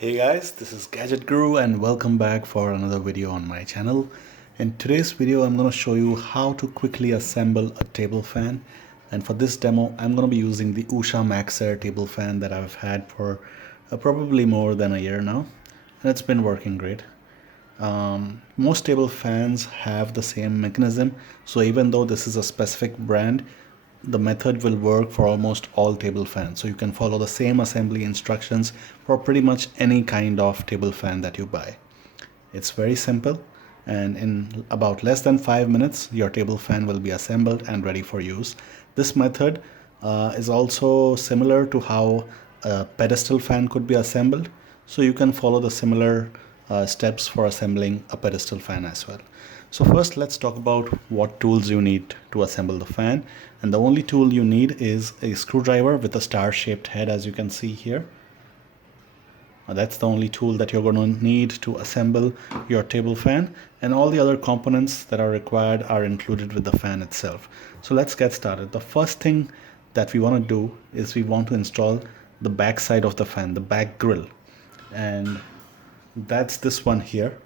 Hey guys, this is Gadget Guru and welcome back for another video on my channel. In today's video, I'm going to show you how to quickly assemble a table fan. And for this demo, I'm going to be using the Usha Maxx Air table fan that I've had for probably more than a year now. And it's been working great. Most table fans have the same mechanism. So even though this is a specific brand, the method will work for almost all table fans. So you can follow the same assembly instructions for pretty much any kind of table fan that you buy. It's very simple, and in about less than 5 minutes your table fan will be assembled and ready for use. This method is also similar to how a pedestal fan could be assembled, so you can follow the similar steps for assembling a pedestal fan as well. So first let's talk about what tools you need to assemble the fan. And the only tool you need is a screwdriver with a star-shaped head, as you can see here. That's the only tool that you're going to need to assemble your table fan, and all the other components that are required are included with the fan itself. So let's get started. The first thing that we want to do is we want to install the back side of the fan, the back grill. And that's this one here,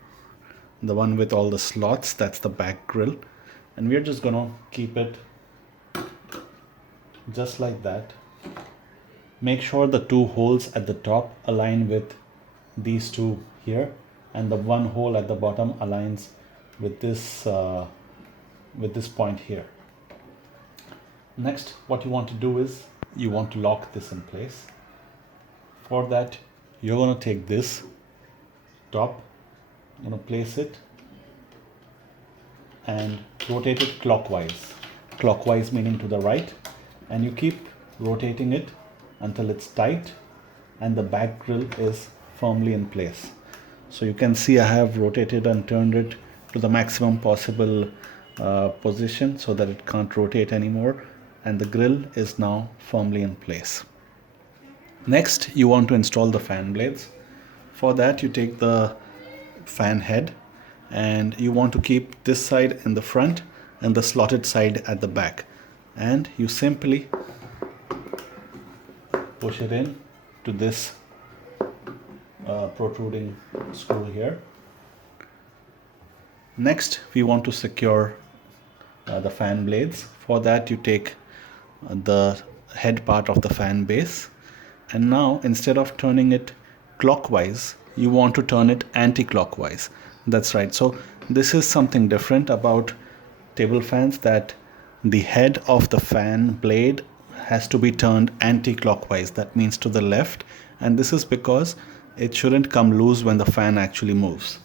the one with all the slots. That's the back grill, and we're just gonna keep it just like that. Make sure the two holes at the top align with these two here, and the one hole at the bottom aligns with this point here. Next, what you want to do is you want to lock this in place. For that, you're going to take this top, you're going to place it and rotate it clockwise meaning to the right, and you keep rotating it until it's tight and the back grill is firmly in place. So you can see I have rotated and turned it to the maximum possible position so that it can't rotate anymore, and the grill is now firmly in place. Next, you want to install the fan blades. For that, you take the fan head and you want to keep this side in the front and the slotted side at the back, and you simply push it in to this protruding screw here. Next, we want to secure the fan blades. For that, you take the head part of the fan base, and now instead of turning it clockwise, you want to turn it anti-clockwise. That's right. So this is something different about table fans, that the head of the fan blade has to be turned anti-clockwise. That means to the left, and this is because it shouldn't come loose when the fan actually moves.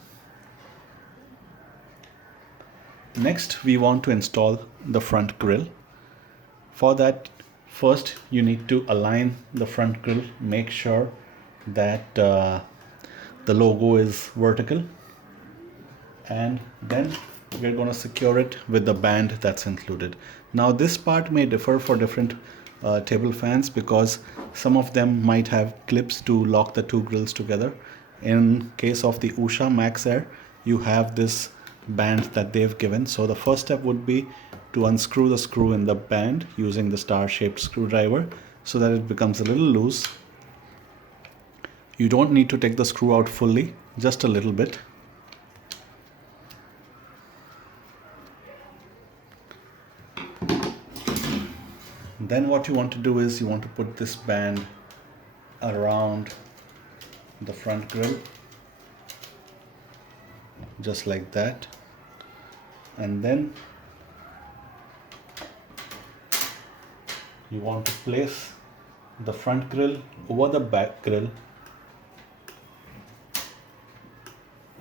Next, we want to install the front grill. For that, first you need to align the front grill. Make sure that the logo is vertical, and then we're going to secure it with the band that's included. Now this part may differ for different table fans because some of them might have clips to lock the two grills together. In case of the Usha Maxx Air, you have this band that they've given. So the first step would be to unscrew the screw in the band using the star-shaped screwdriver so that it becomes a little loose. You don't need to take the screw out fully, just a little bit. Then what you want to do is you want to put this band around the front grill, just like that, and then you want to place the front grill over the back grill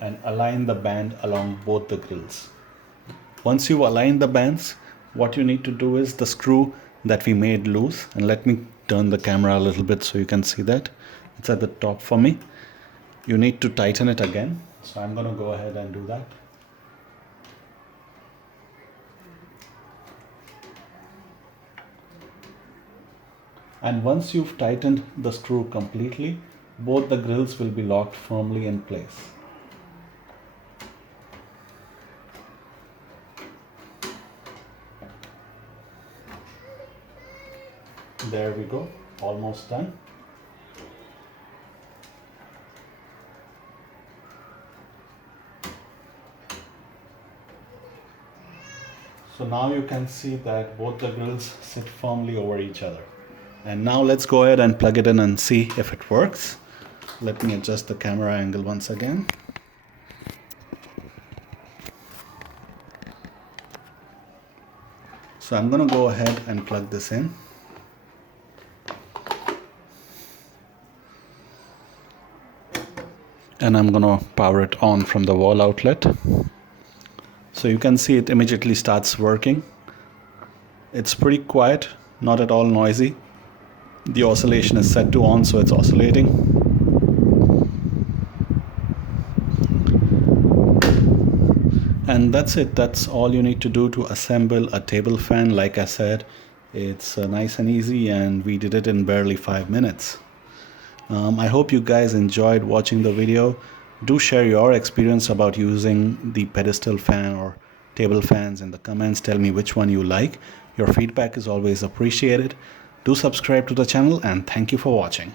and align the band along both the grills. Once you've aligned the bands, what you need to do is the screw that we made loose, and let me turn the camera a little bit so you can see that it's at the top for me. You need to tighten it again, so I'm going to go ahead and do that. And once you've tightened the screw completely, both the grills will be locked firmly in place. There we go, almost done. So now you can see that both the grills sit firmly over each other. And now let's go ahead and plug it in and see if it works. Let me adjust the camera angle once again. So I'm going to go ahead and plug this in. And I'm going to power it on from the wall outlet. So you can see it immediately starts working. It's pretty quiet, not at all noisy. The oscillation is set to on, so it's oscillating. And that's it. That's all you need to do to assemble a table fan. Like I said, it's nice and easy, and we did it in barely 5 minutes. I hope you guys enjoyed watching the video. Do share your experience about using the pedestal fan or table fans in the comments. Tell me which one you like. Your feedback is always appreciated. Do subscribe to the channel, and thank you for watching.